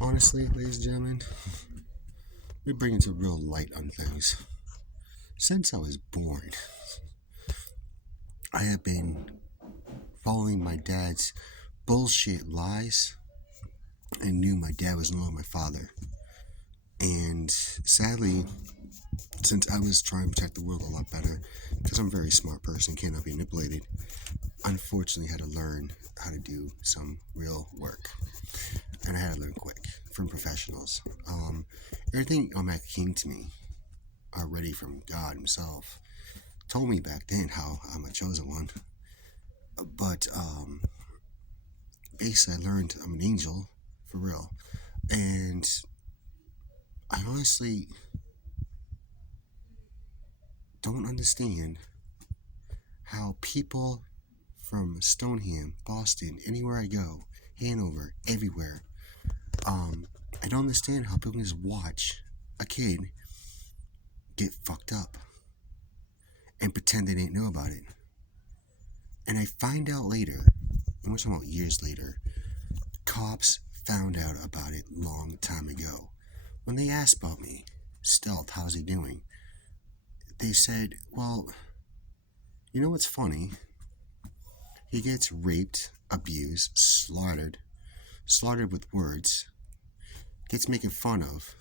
Honestly, ladies and gentlemen, we bring it to real light on things. Since I was born, I have been following my dad's bullshit lies and knew my dad was no longer my father. And sadly, since I was trying to protect the world a lot better, because I'm a very smart person, cannot be manipulated, unfortunately had to learn how to do some real work. And I had to learn quick from professionals. Everything that came to me already from God Himself told me back then how I'm a chosen one. But basically, I learned I'm an angel for real. And I honestly don't understand how people from Stoneham, Boston, anywhere I go, Hanover, everywhere, I don't understand how people can just watch a kid get fucked up and pretend they didn't know about it. And I find out later, and we're talking about years later, cops found out about it long time ago. When they asked about me, Stealth, how's he doing? They said, well, you know what's funny? He gets raped, abused, slaughtered with words, gets making fun of,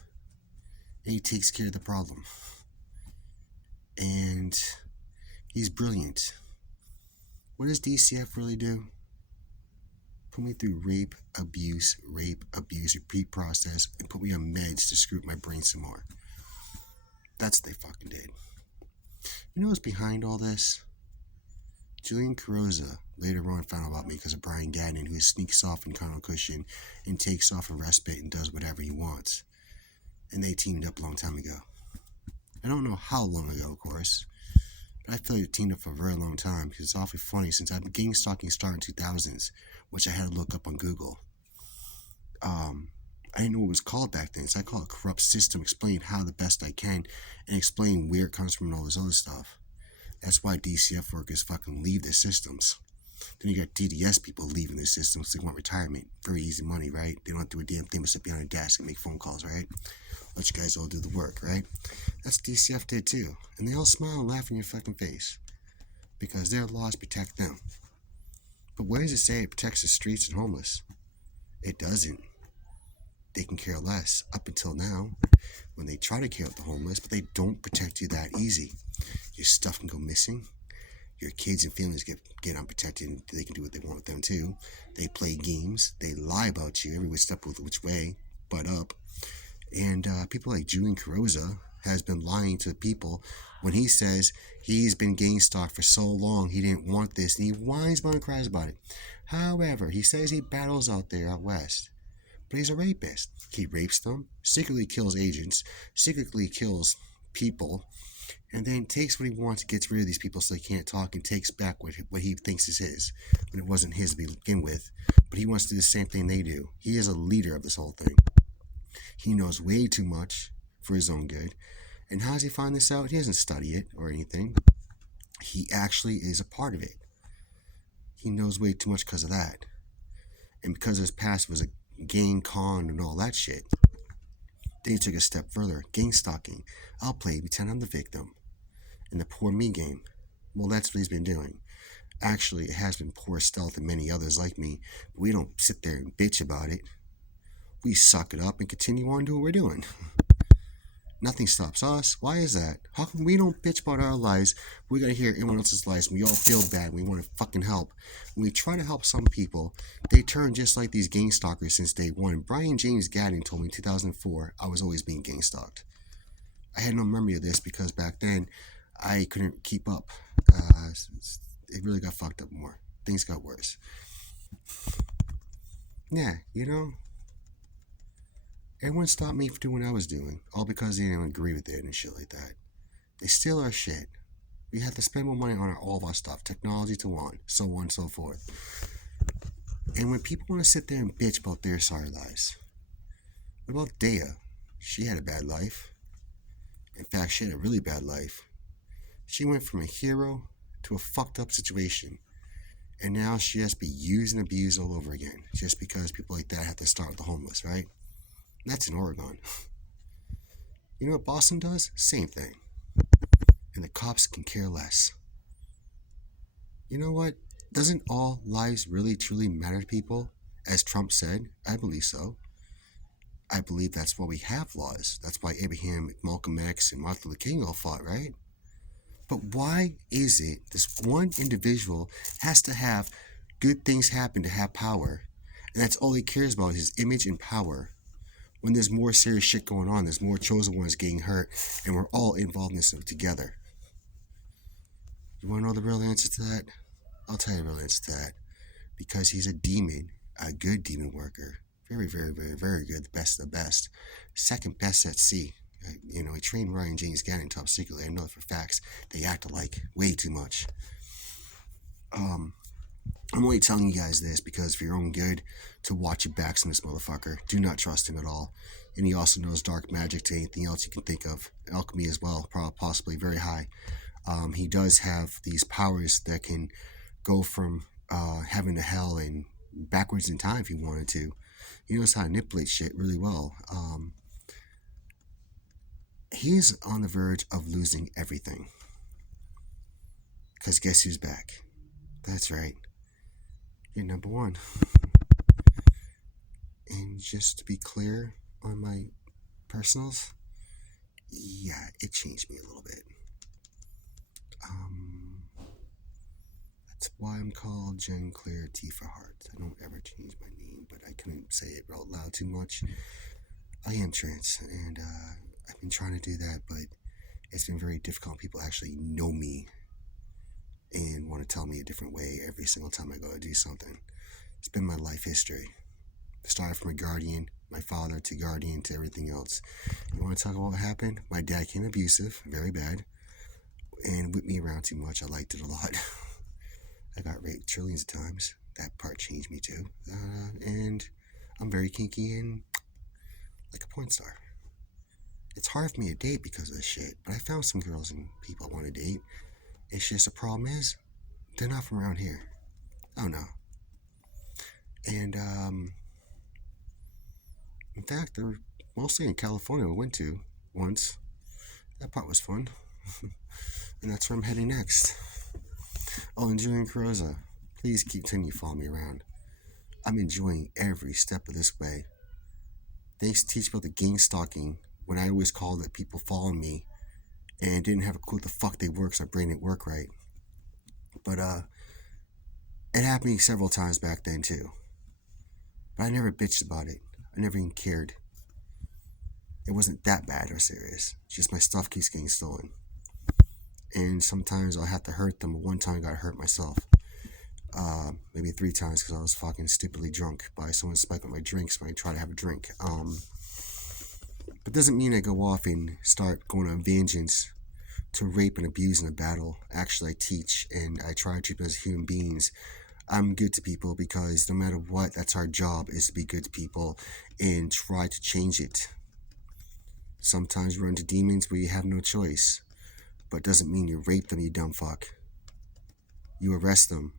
and he takes care of the problem. And he's brilliant. What does DCF really do? Put me through rape, abuse, repeat process, and put me on meds to screw my brain some more. That's what they fucking did. You know what's behind all this? Julian Corroza later on found out about me because of Brian Gannon, who sneaks off in Colonel Cushion and takes off a respite and does whatever he wants. And they teamed up a long time ago. I don't know how long ago, of course, but I feel like they teamed up for a very long time because it's awfully funny since I've been gang stalking starting in 2000s, which I had to look up on Google. I didn't know what it was called back then, so I call it corrupt system, explain how the best I can, and explain where it comes from and all this other stuff. That's why DCF workers fucking leave their systems. Then you got DDS people leaving their systems. They want retirement. Very easy money, right? They don't have to do a damn thing but sit behind a desk and make phone calls, right? Let you guys all do the work, right? That's what DCF did too. And they all smile and laugh in your fucking face. Because their laws protect them. But where does it say it protects the streets and homeless? It doesn't. They can care less up until now when they try to care about the homeless, but they don't protect you that easy. Your stuff can go missing. Your kids and families get unprotected, and they can do what they want with them too. They play games. They lie about you every step of which way, but up. And people like Julian Corroza has been lying to people when he says he's been gang stalked for so long he didn't want this, and he whines about and cries about it. However, he says he battles out there out west, but he's a rapist. He rapes them, secretly kills agents, secretly kills people, and then takes what he wants, gets rid of these people so they can't talk, and takes back what he thinks is his, when it wasn't his to begin with. But he wants to do the same thing they do. He is a leader of this whole thing. He knows way too much for his own good. And how does he find this out? He doesn't study it or anything. He actually is a part of it. He knows way too much because of that. And because his past was a gang con and all that shit, then he took a step further. Gang stalking. I'll play pretend I'm the victim. In the poor me game. Well, that's what he's been doing. Actually, it has been poor Stealth and many others like me, but we don't sit there and bitch about it. We suck it up and continue on doing what we're doing. Nothing stops us. Why is that? How come we don't bitch about our lives? We gotta hear everyone else's lives, and we all feel bad. We want to fucking help. When we try to help some people, they turn just like these gang stalkers since day one. Brian James Gadden told me in 2004 I was always being gang stalked. I had no memory of this because back then I couldn't keep up. It really got fucked up more. Things got worse. Yeah, everyone stopped me from doing what I was doing, all because they didn't agree with it and shit like that. They steal our shit. We have to spend more money on all of our stuff, technology to one, so on and so forth. And when people want to sit there and bitch about their sorry lives, what about Dea? She had a bad life. In fact, she had a really bad life. She went from a hero to a fucked up situation. And now she has to be used and abused all over again, just because people like that have to start with the homeless, right? That's in Oregon. You know what Boston does? Same thing. And the cops can care less. You know what? Doesn't all lives really truly matter to people? As Trump said, I believe so. I believe that's why we have laws. That's why Abraham, Malcolm X, and Martin Luther King all fought, right? But why is it this one individual has to have good things happen to have power? And that's all he cares about, his image and power. When there's more serious shit going on, there's more chosen ones getting hurt, and we're all involved in this together. You want to know the real answer to that? I'll tell you the real answer to that. Because he's a demon, a good demon worker. Very, very, very, very good. The best of the best. Second best at sea. You know, he trained Ryan James Gannon top secretly. I know that for facts. They act alike way too much. I'm only telling you guys this because for your own good, to watch your backs on this motherfucker. Do not trust him at all. And he also knows dark magic to anything else you can think of. Alchemy as well, possibly very high. He does have these powers that can go from heaven to hell and backwards in time if he wanted to. He knows how to manipulate shit really well. He's on the verge of losing everything. Because guess who's back? That's right. You're number one. And just to be clear on my personals, yeah, it changed me a little bit. That's why I'm called Jen Claire T for Heart. I don't ever change my name, but I couldn't say it out loud too much. I am trans, and I've been trying to do that, but it's been very difficult. People actually know me and want to tell me a different way every single time I go to do something. It's been my life history. Started from a guardian, my father, to guardian, to everything else. You want to talk about what happened? My dad came abusive, very bad, and whipped me around too much. I liked it a lot. I got raped trillions of times. That part changed me too. And I'm very kinky and like a porn star. It's hard for me to date because of this shit, but I found some girls and people I want to date. It's just the problem is, they're not from around here. Oh no. And, in fact, they're mostly in California. I went to once. That part was fun. And that's where I'm heading next. Oh, and Julian corroza. Please continue following me around. I'm enjoying every step of this way. Thanks to teach about the gang stalking, when I always called it people following me and didn't have a clue what the fuck they were because my brain didn't work right. But it happened several times back then too. But I never bitched about it. I never even cared. It wasn't that bad or serious. Just my stuff keeps getting stolen. And sometimes I'll have to hurt them. One time I got hurt myself. Maybe 3 times because I was fucking stupidly drunk by someone spiking my drinks when I try to have a drink. But doesn't mean I go off and start going on vengeance to rape and abuse in a battle. Actually, I teach and I try to treat them as human beings. I'm good to people because no matter what, that's our job, is to be good to people and try to change it. Sometimes you run into demons where you have no choice, but it doesn't mean you rape them, you dumb fuck. You arrest them,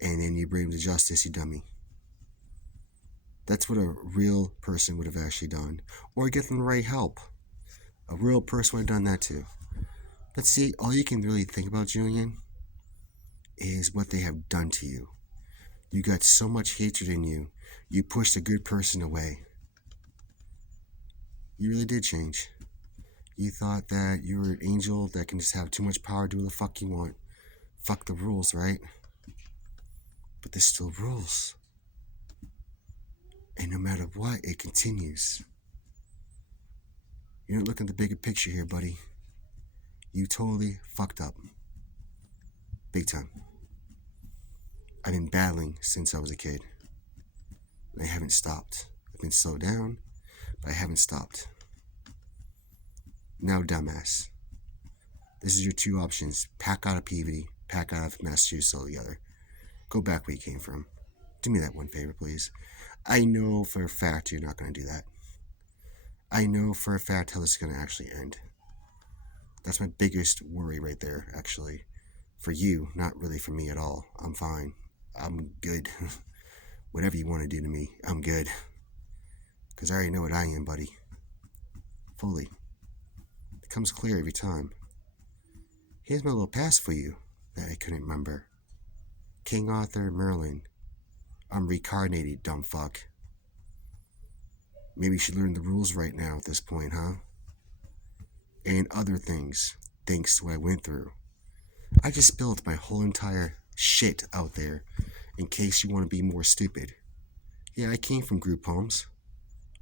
and then you bring them to justice, you dummy. That's what a real person would have actually done. Or get them the right help. A real person would have done that too. But see, all you can really think about, Julian, is what they have done to you. You got so much hatred in you, you pushed a good person away. You really did change. You thought that you were an angel that can just have too much power, do what the fuck you want. Fuck the rules, right? But there's still rules. And no matter what, it continues. You're not looking at the bigger picture here, buddy. You totally fucked up. Big time. I've been battling since I was a kid. And I haven't stopped. I've been slowed down, but I haven't stopped. Now, dumbass. This is your 2 options. Pack out of Peabody, pack out of Massachusetts altogether. Go back where you came from. Do me that one favor, please. I know for a fact you're not going to do that. I know for a fact how this is going to actually end. That's my biggest worry right there, actually. For you, not really for me at all. I'm fine. I'm good. Whatever you want to do to me, I'm good. Because I already know what I am, buddy. Fully. It comes clear every time. Here's my little pass for you that I couldn't remember. King Arthur Merlin. I'm reincarnated, dumb fuck. Maybe you should learn the rules right now at this point, huh? And other things, thanks to what I went through. I just spilled my whole entire shit out there in case you want to be more stupid. Yeah, I came from group homes.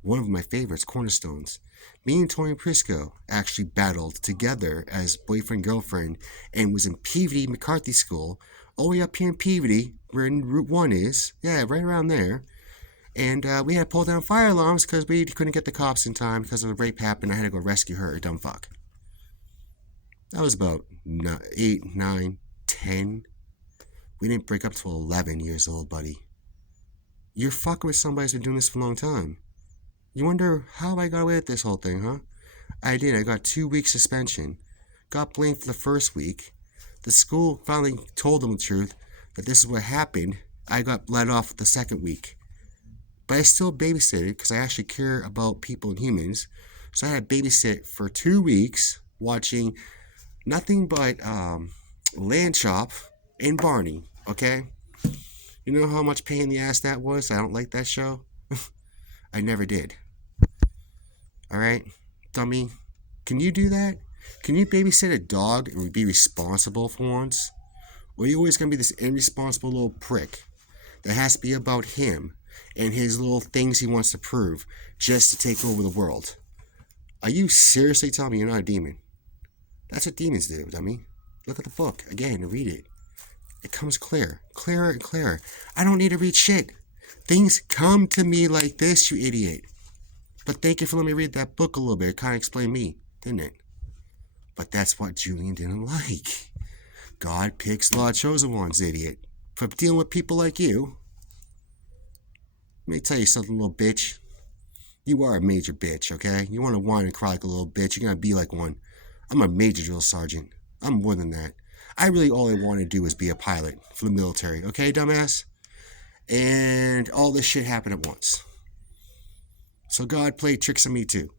One of my favorites, Cornerstones. Me and Tony Prisco actually battled together as boyfriend-girlfriend and was in Peabody McCarthy School, all the way up here in Peabody, where Route 1 is. Yeah, right around there. And we had to pull down fire alarms because we couldn't get the cops in time because of the rape happened. I had to go rescue her, dumb fuck. That was about 8, 9, 10. We didn't break up till 11 years old, buddy. You're fucking with somebody who's been doing this for a long time. You wonder how I got away with this whole thing, huh? I did. I got 2 weeks suspension. Got blamed for the first week. The school finally told them the truth that this is what happened. I got let off the second week. But I still babysitted because I actually care about people and humans. So I had to babysit for 2 weeks watching nothing but Land Chop and Barney, okay? You know how much pain in the ass that was? I don't like that show. I never did. Alright? Dummy. Can you do that? Can you babysit a dog and be responsible for once? Or are you always going to be this irresponsible little prick that has to be about him and his little things he wants to prove just to take over the world? Are you seriously telling me you're not a demon? That's what demons do, dummy. Look at the book again and read it. It comes clear. Clearer and clearer. I don't need to read shit. Things come to me like this, you idiot. But thank you for letting me read that book a little bit. It kind of explained me, didn't it? But that's what Julian didn't like. God picks the chosen ones, idiot. For dealing with people like you. Let me tell you something, little bitch. You are a major bitch, okay? You want to whine and cry like a little bitch. You're going to be like one. I'm a major drill sergeant. I'm more than that. All I want to do is be a pilot for the military, okay, dumbass? And all this shit happened at once. So God played tricks on me too.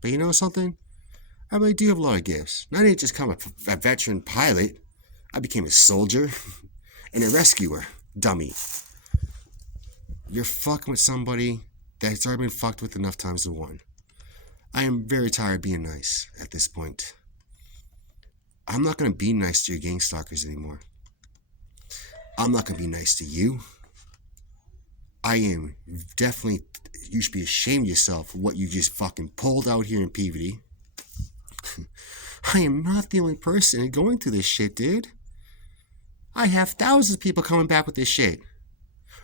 But you know something? I really do have a lot of gifts. And I didn't just become a veteran pilot. I became a soldier and a rescuer, dummy. You're fucking with somebody that's already been fucked with enough times to one. I am very tired of being nice at this point. I'm not going to be nice to your gang stalkers anymore. I'm not going to be nice to you. I am definitely, you should be ashamed of yourself for what you just fucking pulled out here in Peabody. I am not the only person going through this shit, dude. I have thousands of people coming back with this shit.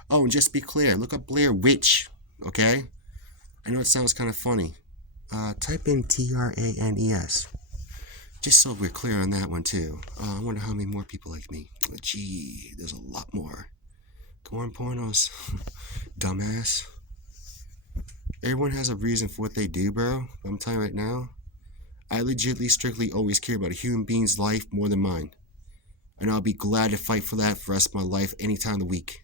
Oh, and just to be clear, look up Blair Witch, okay? I know it sounds kind of funny. Type in TRANES. Just so we're clear on that one, too. I wonder how many more people like me. Gee, there's a lot more. Go on, pornos. Dumbass. Everyone has a reason for what they do, bro. I'm telling you right now. I legitimately, strictly always care about a human being's life more than mine. And I'll be glad to fight for that for the rest of my life any time of the week.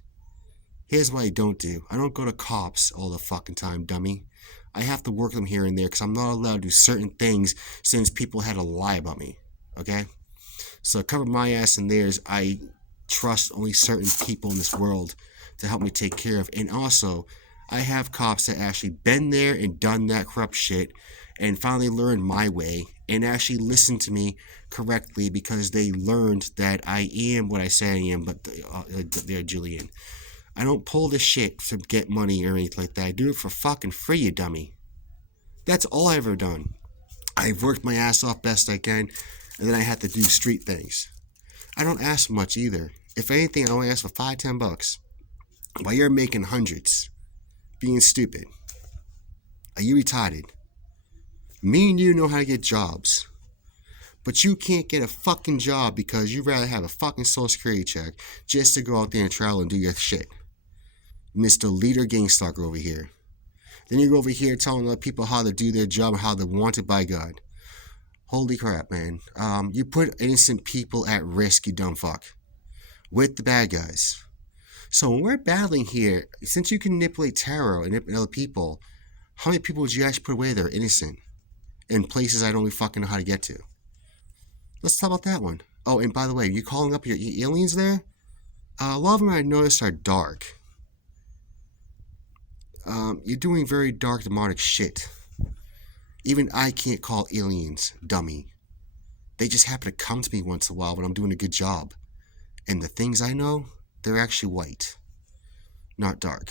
Here's what I don't do. I don't go to cops all the fucking time, dummy. I have to work them here and there because I'm not allowed to do certain things since people had to lie about me. Okay? So cover my ass and theirs. I trust only certain people in this world to help me take care of. And also, I have cops that actually been there and done that corrupt shit and finally learned my way and actually listened to me correctly because they learned that I am what I say I am, but they're Julian. I don't pull this shit to get money or anything like that. I do it for fucking free, you dummy. That's all I've ever done. I've worked my ass off best I can, and then I had to do street things. I don't ask much either. If anything, I only ask for $5-10. While you're making hundreds, being stupid. Are you retarded? Me and you know how to get jobs. But you can't get a fucking job because you'd rather have a fucking social security check just to go out there and travel and do your shit. Mr. Leader Gangstalker over here. Then you go over here telling other people how to do their job and how they're wanted by God. Holy crap, man. You put innocent people at risk, you dumb fuck. With the bad guys. So when we're battling here, since you can manipulate tarot and manipulate other people, How many people would you actually put away there innocent in places I don't even fucking know how to get to? Let's talk about that one. Oh, and by the way, you calling up your aliens there? A lot of them I noticed are dark. You're doing very dark demonic shit. Even I can't call aliens dummy. They just happen to come to me once in a while when I'm doing a good job. And the things I know, they're actually white, not dark.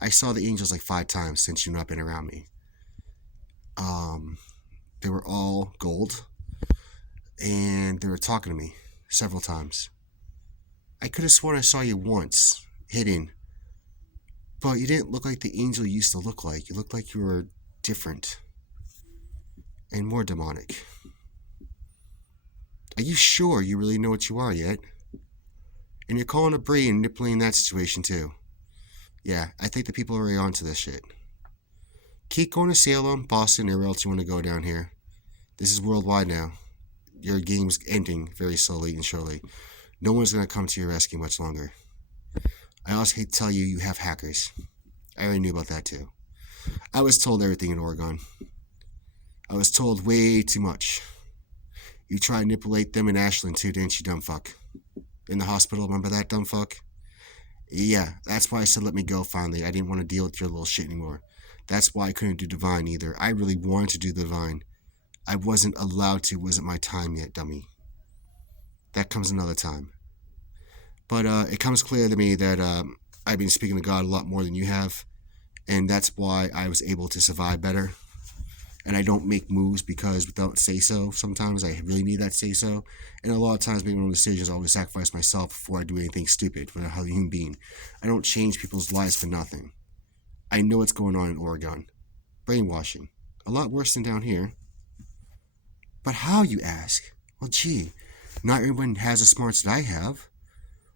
I saw the angels like 5 times since you've not been around me. They were all gold, and they were talking to me several times. I could have sworn I saw you once, hidden, but you didn't look like the angel you used to look like. You looked like you were different and more demonic. Are you sure you really know what you are yet? And you're calling a Brie and manipulating that situation too. Yeah, I think the people are already onto this shit. Keep going to Salem, Boston, anywhere else you want to go down here. This is worldwide now. Your game's ending very slowly and surely. No one's going to come to your rescue much longer. I also hate to tell you, you have hackers. I already knew about that too. I was told everything in Oregon. I was told way too much. You tried to manipulate them in Ashland too, didn't you, dumb fuck? In the hospital, remember that, dumb fuck? Yeah, that's why I said let me go finally. I didn't want to deal with your little shit anymore. That's why I couldn't do Divine either. I really wanted to do Divine. I wasn't allowed to. It wasn't my time yet, dummy. That comes another time. But it comes clear to me that I've been speaking to God a lot more than you have. And that's why I was able to survive better. And I don't make moves because without say-so, sometimes I really need that say-so. And a lot of times making decisions, I always sacrifice myself before I do anything stupid for a human being. I don't change people's lives for nothing. I know what's going on in Oregon. Brainwashing. A lot worse than down here. But how, you ask? Well, gee, not everyone has the smarts that I have.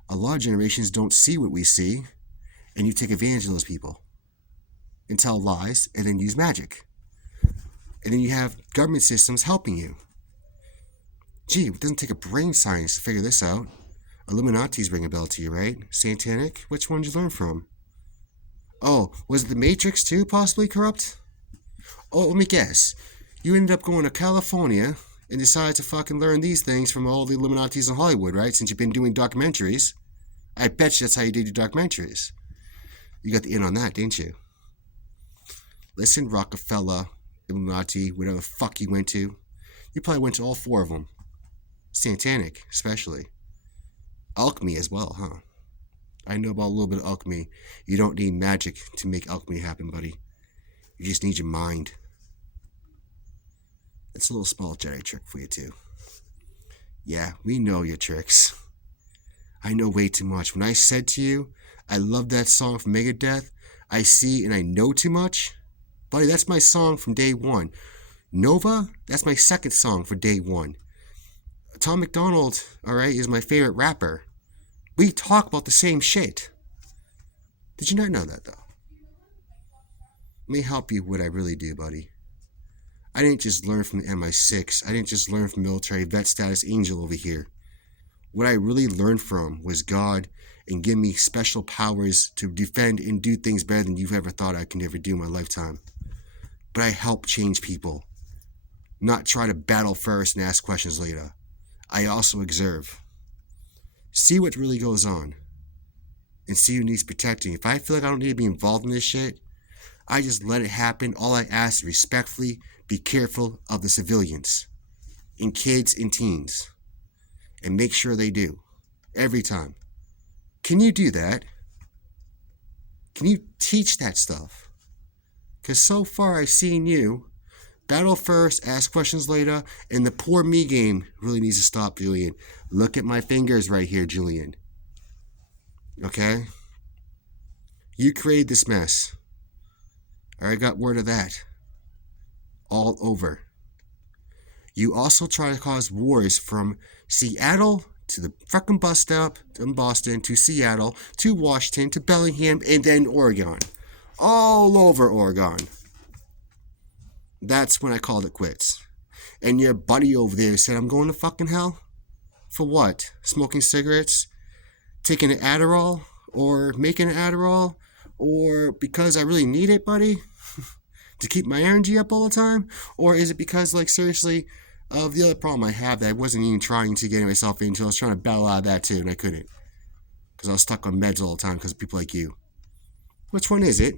A lot of generations don't see what we see, and you take advantage of those people. And tell lies, and then use magic. And then you have government systems helping you. Gee, it doesn't take a brain science to figure this out. Illuminati's ring a bell to you, right? Satanic? Which one did you learn from? Oh, was it the Matrix too, possibly corrupt? Oh, let me guess. You ended up going to California and decided to fucking learn these things from all the Illuminatis in Hollywood, right? Since you've been doing documentaries. I bet you that's how you did your documentaries. You got the in on that, didn't you? Listen, Rockefeller, Illuminati, whatever the fuck you went to. You probably went to all 4 of them. Satanic, especially. Alchemy as well, huh? I know about a little bit of alchemy. You don't need magic to make alchemy happen, buddy. You just need your mind. It's a little small Jedi trick for you, too. Yeah, we know your tricks. I know way too much. When I said to you, I love that song from Megadeth, I see and I know too much. Buddy, that's my song from day one. Nova, that's my second song for day one. Tom McDonald, alright, is my favorite rapper. We talk about the same shit. Did you not know that, though? Let me help you what I really do, buddy. I didn't just learn from the MI6. I didn't just learn from military vet status angel over here. What I really learned from was God and give me special powers to defend and do things better than you've ever thought I can ever do in my lifetime. But I help change people. Not try to battle first and ask questions later. I also observe. See what really goes on. And see who needs protecting. If I feel like I don't need to be involved in this shit, I just let it happen. All I ask is respectfully be careful of the civilians. And kids and teens. And make sure they do. Every time. Can you do that? Can you teach that stuff? Because so far I've seen you battle first, ask questions later, and the poor me game really needs to stop, Julian. Look at my fingers right here, Julian. Okay? You created this mess. I already got word of that. All over. You also try to cause wars from Seattle to the fucking bus stop in Boston to Seattle to Washington to Bellingham and then Oregon. All over Oregon. That's when I called it quits. And your buddy over there said, I'm going to fucking hell? For what? Smoking cigarettes? Taking an Adderall? Or making an Adderall? Or because I really need it, buddy, to keep my energy up all the time? Or is it because, like, seriously, of the other problem I have that I wasn't even trying to get myself into? I was trying to battle out of that too, and I couldn't. Because I was stuck on meds all the time because of people like you. Which one is it?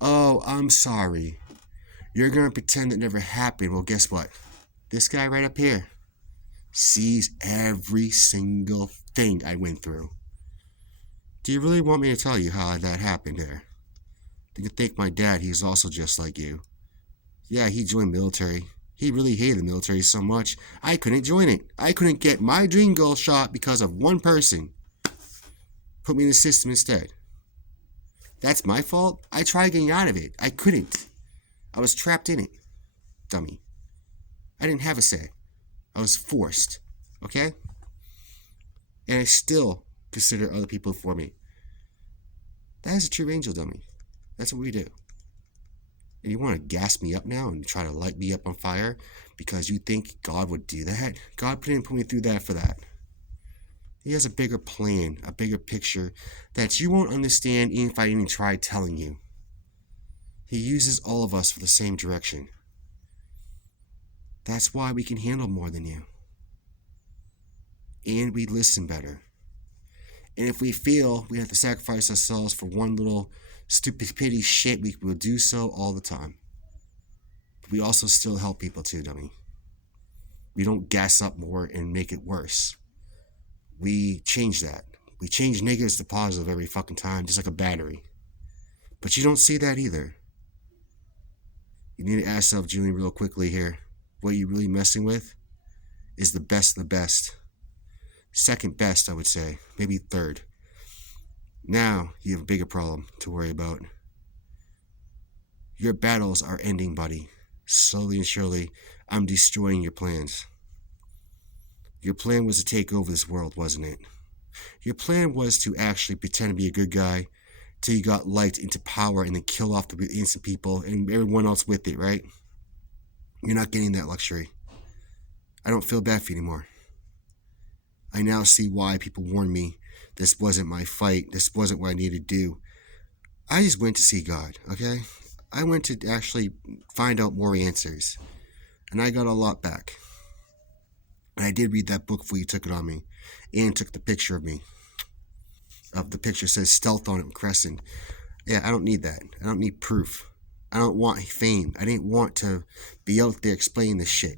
Oh, I'm sorry. You're going to pretend it never happened. Well, guess what? This guy right up here sees every single thing I went through. Do you really want me to tell you how that happened there? You can thank my dad. He's also just like you. Yeah, he joined military. He really hated the military so much, I couldn't join it. I couldn't get my dream goal shot because of one person. Put me in the system instead. That's my fault? I tried getting out of it. I couldn't. I was trapped in it. Dummy. I didn't have a say. I was forced. Okay? And I still consider other people for me. That is a true angel, dummy. That's what we do. And you want to gas me up now and try to light me up on fire because you think God would do that? God didn't put me through that for that. He has a bigger plan, a bigger picture that you won't understand even if I even try telling you. He uses all of us for the same direction. That's why we can handle more than you. And we listen better. And if we feel we have to sacrifice ourselves for one little stupid pity shit, we will do so all the time. But we also still help people too, dummy. We don't gas up more and make it worse. We change that. We change negatives to positive every fucking time, just like a battery. But you don't see that either. You need to ask yourself, Julian, real quickly here. What you're really messing with is the best of the best. Second best, I would say. Maybe third. Now you have a bigger problem to worry about. Your battles are ending, buddy. Slowly and surely, I'm destroying your plans. Your plan was to take over this world, wasn't it? Your plan was to actually pretend to be a good guy till you got light into power and then kill off the innocent people and everyone else with it, right? You're not getting that luxury. I don't feel bad for you anymore. I now see why people warned me this wasn't my fight. This wasn't what I needed to do. I just went to see God, okay? I went to actually find out more answers. And I got a lot back. And I did read that book before you took it on me. And took the picture of me. The picture says stealth on it with crescent. Yeah, I don't need that. I don't need proof. I don't want fame. I didn't want to be out there explaining this shit.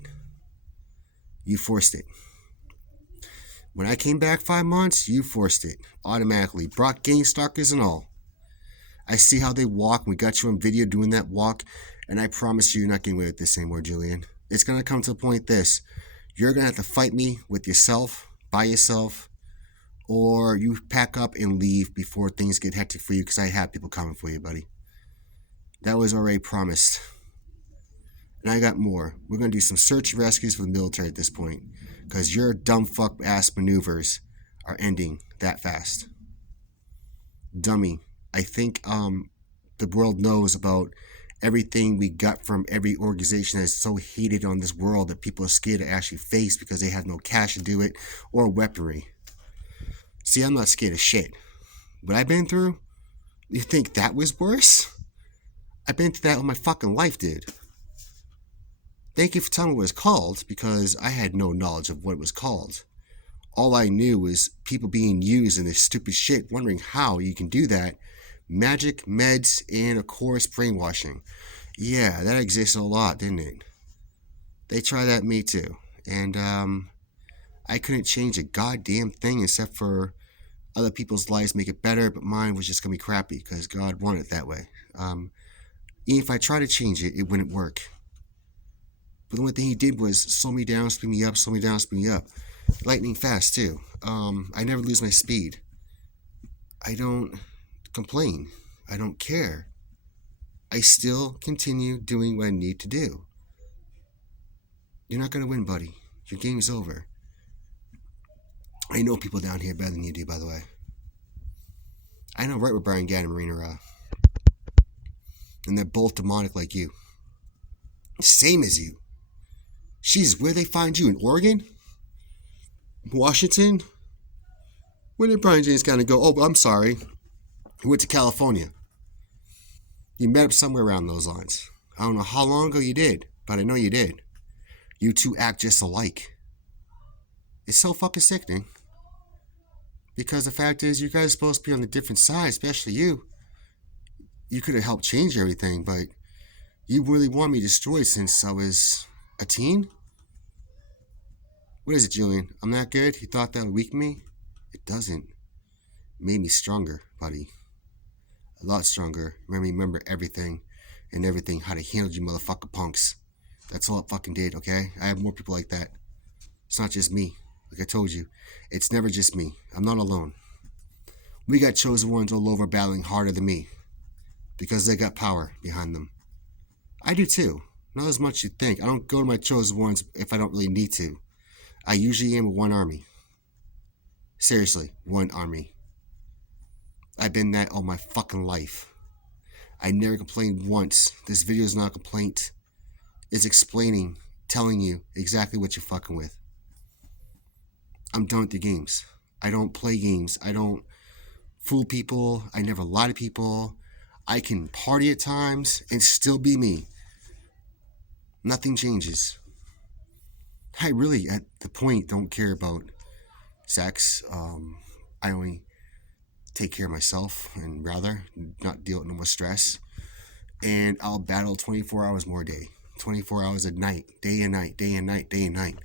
You forced it. When I came back 5 months, you forced it. Automatically. Brought gang stalkers and all. I see how they walk. We got you on video doing that walk. And I promise you're not getting away with this anymore, Julian. It's going to come to the point this. You're going to have to fight me with yourself, by yourself, or you pack up and leave before things get hectic for you because I have people coming for you, buddy. That was already promised. And I got more. We're going to do some search and rescues for the military at this point because your dumb fuck ass maneuvers are ending that fast. Dummy. I think the world knows about everything we got from every organization that's so hated on this world that people are scared to actually face because they have no cash to do it or weaponry. See, I'm not scared of shit. What I've been through, you think that was worse? I've been through that with my fucking life, dude. Thank you for telling me what it was called because I had no knowledge of what it was called. All I knew was people being used in this stupid shit, wondering how you can do that. Magic, meds, and of course brainwashing. Yeah, that existed a lot, didn't it? They tried that me too. And I couldn't change a goddamn thing except for other people's lives make it better, but mine was just going to be crappy because God wanted it that way. Even if I tried to change it, it wouldn't work. But the only thing he did was slow me down, speed me up, slow me down, speed me up. Lightning fast too. I never lose my speed. I don't complain. I don't care. I still continue doing what I need to do. You're not going to win, buddy. Your game's over. I know people down here better than you do, by the way. I know right where Brian Gann and Marina are. And they're both demonic like you. Same as you. Jeez, where they find you? In Oregon? Washington? Where did Brian James kind of go? Oh, I'm sorry. He went to California. You met up somewhere around those lines. I don't know how long ago you did, but I know you did. You two act just alike. It's so fucking sickening. Because the fact is, you guys are supposed to be on the different side, especially you. You could have helped change everything, but you really want me destroyed since I was a teen? What is it, Julian? I'm that good? You thought that would weaken me? It doesn't. It made me stronger, buddy. A lot stronger. Made me remember everything and everything, how to handle you motherfucker punks. That's all it fucking did, okay? I have more people like that. It's not just me. Like I told you, it's never just me. I'm not alone. We got chosen ones all over battling harder than me because they got power behind them. I do too. Not as much as you think. I don't go to my chosen ones if I don't really need to. I usually aim at one army. Seriously, one army. I've been that all my fucking life. I never complained once. This video is not a complaint. It's explaining, telling you exactly what you're fucking with. I'm done with your games. I don't play games. I don't fool people. I never lie to people. I can party at times and still be me. Nothing changes. I really, at the point, don't care about sex. I only take care of myself and rather not deal with no more stress. And I'll battle 24 hours more a day. 24 hours a night. Day and night, day and night, day and night.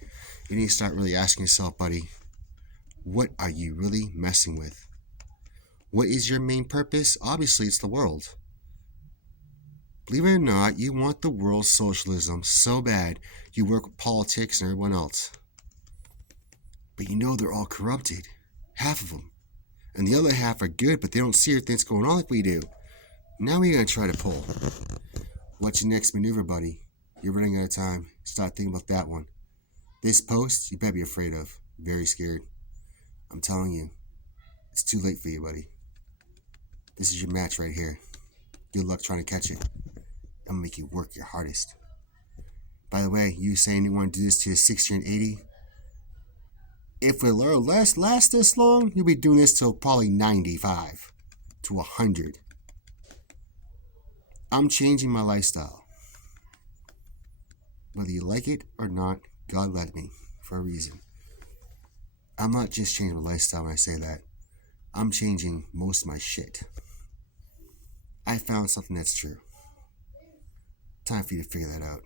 You need to start really asking yourself, buddy, what are you really messing with? What is your main purpose? Obviously, it's the world. Believe it or not, you want the world's socialism so bad you work with politics and everyone else. But you know they're all corrupted. Half of them. And the other half are good, but they don't see everything that's going on like we do. Now we're going to try to pull. What's your next maneuver, buddy? You're running out of time. Start thinking about that one. This post, you better be afraid of. Very scared. I'm telling you, it's too late for you, buddy. This is your match right here. Good luck trying to catch it. I'm going to make you work your hardest. By the way, you saying you want to do this to your 60 and 80? If it lasts this long, you'll be doing this till probably 95 to 100. I'm changing my lifestyle. Whether you like it or not, God led me for a reason. I'm not just changing my lifestyle when I say that. I'm changing most of my shit. I found something that's true. Time for you to figure that out.